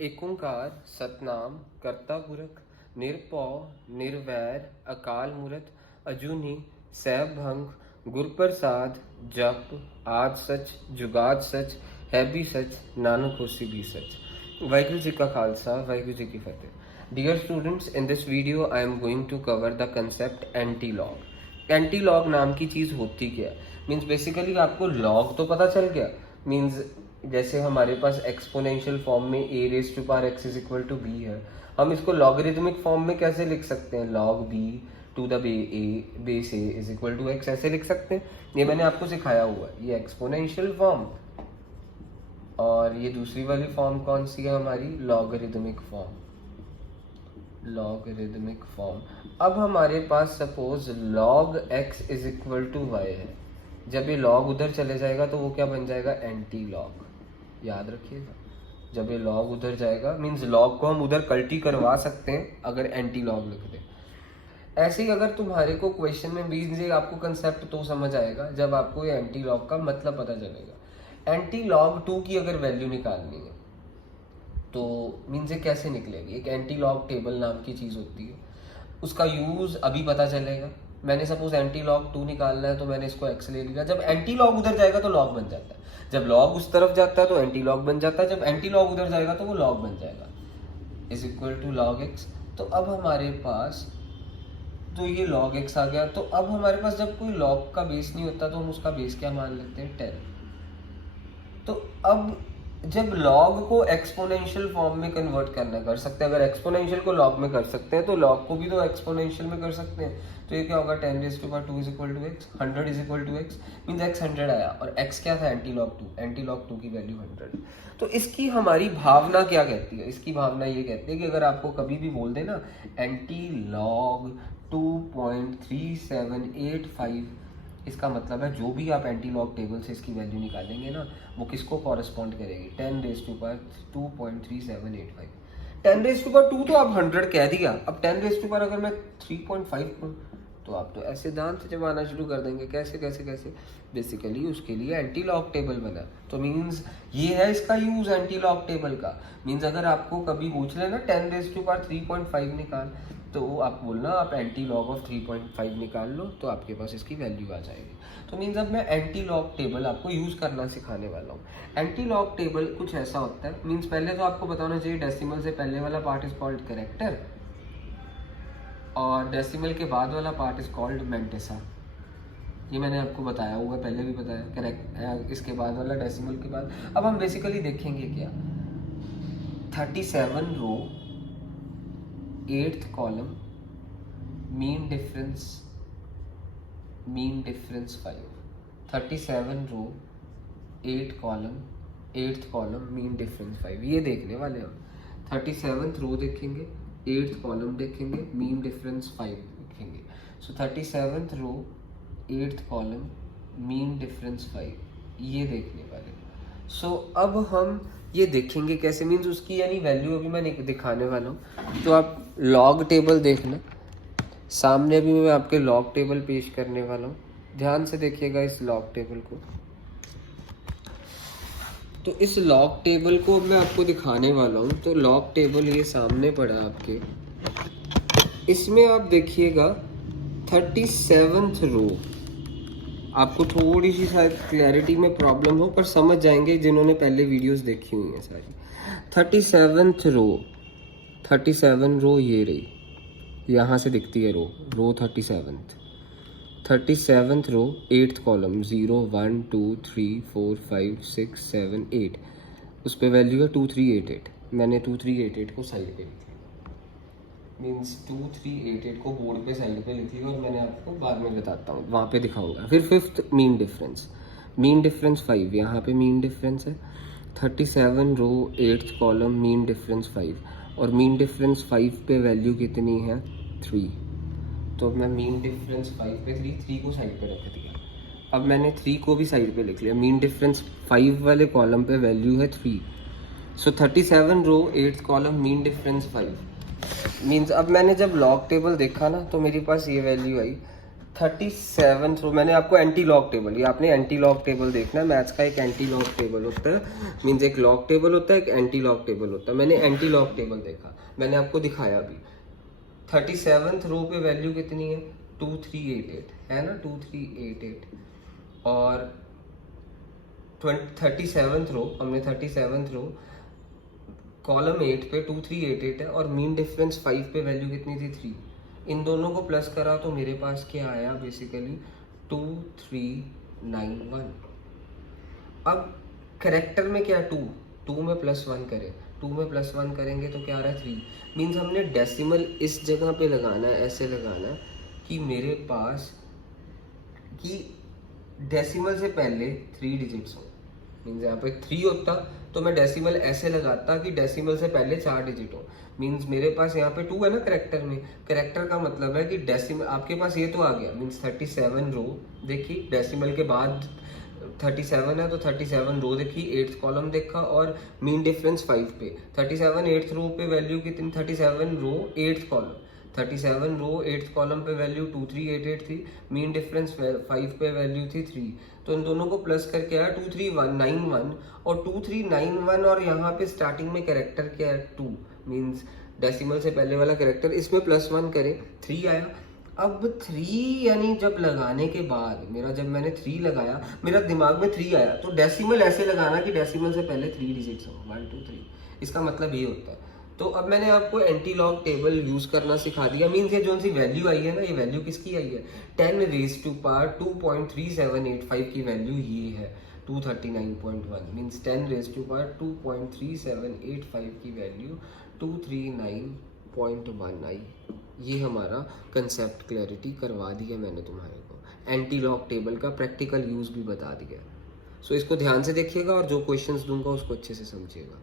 एक ओंकार सतनाम करता पुरख निरपौ निर्वैर अकाल मूरत अजूनी सैभंग गुर प्रसाद जप आद सच जुगाद सच है भी सच नानक होसी भी सच। वाहिगुरु जी का खालसा वाहिगुरु जी की फतेह। Dear students, in this video I am going to cover the concept anti log. Anti log नाम की चीज होती क्या है? मीन्स बेसिकली आपको लॉग तो पता चल गया। मीन्स जैसे हमारे पास एक्सपोनेंशियल फॉर्म में a raise to power x is equal to b है, हम इसको लॉगरिथमिक फॉर्म में कैसे लिख सकते हैं? log b to the base a is equal to x ऐसे लिख सकते हैं। ये मैंने आपको सिखाया हुआ है। ये एक्सपोनेंशियल फॉर्म और ये दूसरी वाली फॉर्म कौन सी है हमारी? Logarithmic form. Logarithmic form. अब हमारे पास suppose log x is equal to y है। जब ये log उधर चले जाएगा तो वो क्या बन जाएगा? Anti log. याद रखिएगा, जब ये log उधर जाएगा मीन्स log को हम उधर कल्टी करवा सकते हैं अगर एंटी लॉग लिख दें। ऐसे ही अगर तुम्हारे को क्वेश्चन में मीन्स ये आपको कंसेप्ट तो समझ आएगा जब आपको ये एंटी लॉग का मतलब पता चलेगा। एंटी लॉग 2 की अगर वैल्यू निकालनी है तो मीन्स ये कैसे निकलेगी? एक एंटी लॉग टेबल नाम की चीज़ होती है, उसका यूज़ अभी पता चलेगा। मैंने सपोज एंटी लॉग 2 निकालना है तो मैंने इसको x ले लिया। जब एंटी लॉग उधर जाएगा तो लॉग बन जाता है, जब लॉग उस तरफ जाता है तो एंटी लॉग बन जाता है, जब एंटी लॉग उधर जाएगा तो वो लॉग बन जाएगा is equal to log x। तो अब हमारे पास तो ये log x आ गया। तो अब हमारे पास जब कोई log का बेस नहीं होता तो हम उसका बेस क्या मान लेते हैं? 10। तो अब जब log को एक्सपोनेंशियल फॉर्म में कन्वर्ट करना कर सकते हैं, अगर एक्सपोनेंशियल को log में कर सकते हैं तो log को भी तो एक्सपोनेंशियल में कर सकते हैं। तो ये क्या होगा? 10 raise to power 2 is equal to x, 100 is equal to x। Means x 100 आया और x क्या था? Anti log 2। एंटी लॉग 2 की वैल्यू 100। तो इसकी हमारी भावना क्या कहती है? इसकी भावना ये कहती है कि अगर आपको कभी भी बोल दे ना एंटी लॉग 2.3785, इसका मतलब है जो भी आप एंटी लॉग टेबल से इसकी वैल्यू निकालेंगे ना वो किसको कॉरेस्पॉन्ड करेगी? 10 raise to power 2.3785। 10 raise to power 2 तो आप 100 कह दिया। अब 10 रेज़ टू पावर अगर मैं 3.5 तो आप तो ऐसे दांत जमाना शुरू कर देंगे। कैसे कैसे कैसे? बेसिकली उसके लिए एंटी लॉग टेबल बना। तो मीन्स ये है इसका यूज एंटी लॉग टेबल का। मीन्स अगर आपको कभी पूछ लेना 10 रेज़ टू पावर 3.5 निकाल, तो आप बोलना आप एंटी लॉग ऑफ 3.5 निकाल लो तो आपके पास इसकी वैल्यू आ जाएगी। तो मीन्स अब मैं एंटी लॉग टेबल आपको यूज करना सिखाने वाला हूँ। एंटी लॉग टेबल कुछ ऐसा होता है। मीन्स पहले तो आपको बताना चाहिए डेसिमल से पहले वाला पार्ट इज कॉल्ड कैरेक्टर और डेसिमल के बाद वाला पार्ट इज कॉल्ड मैंटिसा। ये मैंने आपको बताया हुआ, पहले भी बताया। करेक्ट, इसके बाद वाला डेसिमल के बाद। अब हम बेसिकली देखेंगे क्या? 37 रो 8th कॉलम मीन डिफरेंस 5। 37 रो 8 column 8th column mean difference 5, ये देखने वाले हम। 37th रो देखेंगे, 8th कॉलम देखेंगे, मीन डिफरेंस 5 देखेंगे। सो 37th रो 8th कॉलम मीन डिफरेंस 5 ये देखने वाले। सो अब हम ये देखेंगे कैसे? मीन्स उसकी यानी वैल्यू अभी मैं दिखाने वाला हूँ। तो आप लॉग टेबल देखना, सामने अभी मैं आपके लॉग टेबल पेश करने वाला हूँ। ध्यान से देखिएगा इस लॉग टेबल को। तो इस लॉग टेबल को मैं आपको दिखाने वाला हूँ। तो लॉग टेबल ये सामने पड़ा आपके, इसमें आप देखिएगा 37th रो। आपको थोड़ी सी शायद क्लैरिटी में प्रॉब्लम हो पर समझ जाएंगे जिन्होंने पहले वीडियोस देखी हुई हैं सारी। 37th रो 37 रो ये रही, यहाँ से दिखती है रो 37th रो 8th कॉलम 0 1 2 3 4 5 6 7 8, उस पर वैल्यू है 2388। मैंने 2388 को साइड पे लिखा, मीन्स 2388 को बोर्ड पे साइड पे लिखी और मैंने आपको बाद में बताता हूँ, वहाँ पे दिखाऊंगा। फिर 5th मीन डिफरेंस 5, यहाँ पे मीन डिफरेंस है। 37 रो 8th कॉलम मीन डिफरेंस 5 और मीन डिफरेंस 5 पे वैल्यू कितनी है? 3। तो मैं मीन डिफरेंस 5 पे 3 को साइड पे रख दिया। अब मैंने 3 को भी साइड पे लिख लिया। मीन डिफरेंस 5 वाले कॉलम पे वैल्यू है 3। सो 37 रो 8th column mean difference 5 means अब मैंने जब लॉग टेबल देखा ना तो मेरे पास ये वैल्यू आई 37 रो मैंने आपको एंटी लॉग टेबल, ये आपने एंटी लॉग टेबल देखना है। मैथ्स का एक एंटी लॉग टेबल होता है, मीन्स एक लॉग टेबल होता है, एक एंटी लॉग टेबल होता है। मैंने एंटी लॉग टेबल देखा, मैंने आपको दिखाया भी। 37th रो पे वैल्यू कितनी है? 2388 है ना, 2388। और 37th रो, हमने 37th रो कॉलम 8 पे 2388 है और मीन डिफरेंस 5 पे वैल्यू कितनी थी? 3। इन दोनों को प्लस करा तो मेरे पास क्या आया? बेसिकली 2391। अब करेक्टर में क्या 2 में +1 करें, 2 में +1 करेंगे तो क्या आ रहा है? 3। मीन्स हमने डेसिमल इस जगह पे लगाना है, ऐसे लगाना है कि मेरे पास कि डेसिमल से पहले 3 डिजिट्स हो। मीन्स यहाँ पे 3 होता तो मैं डेसिमल ऐसे लगाता कि डेसिमल से पहले 4 डिजिट हो। मीन्स मेरे पास यहाँ पे 2 है ना करेक्टर में, करेक्टर का मतलब है कि डेसिमल आपके पास ये तो आ गया। मीन्स 37 रो देखी, डेसिमल के बाद 37 है तो 37 रो देखी, 8th कॉलम देखा और मीन डिफरेंस 5 पे। 37 8th रो पे वैल्यू कितनी? 37 रो 8th कॉलम, 37 रो 8th कॉलम पे वैल्यू 2388 थी, मीन डिफरेंस 5 पे वैल्यू थी 3। तो इन दोनों को प्लस करके आया 2391 और 2391 और यहाँ पे स्टार्टिंग में कैरेक्टर क्या है? 2। मीन्स डेसिमल से पहले वाला कैरेक्टर, इसमें +1 करें 3 आया। अब 3 यानी जब लगाने के बाद मेरा, जब मैंने 3 लगाया मेरा दिमाग में 3 आया तो डेसिमल ऐसे लगाना कि डेसिमल से पहले 3 डिजिट्स हो, 1 2 3। इसका मतलब ये होता है। तो अब मैंने आपको एंटी लॉग टेबल यूज करना सिखा दिया। मीन्स ये जो सी वैल्यू आई है ना, ये वैल्यू किसकी आई है? 10⁻2.3785 की वैल्यू ये है 239.1। मीन्स 10⁻2.3785 की वैल्यू 239.1 आई। ये हमारा कंसेप्ट क्लैरिटी करवा दिया मैंने तुम्हारे को, एंटी लॉग टेबल का प्रैक्टिकल यूज भी बता दिया। सो इसको ध्यान से देखिएगा और जो क्वेश्चंस दूंगा उसको अच्छे से समझिएगा।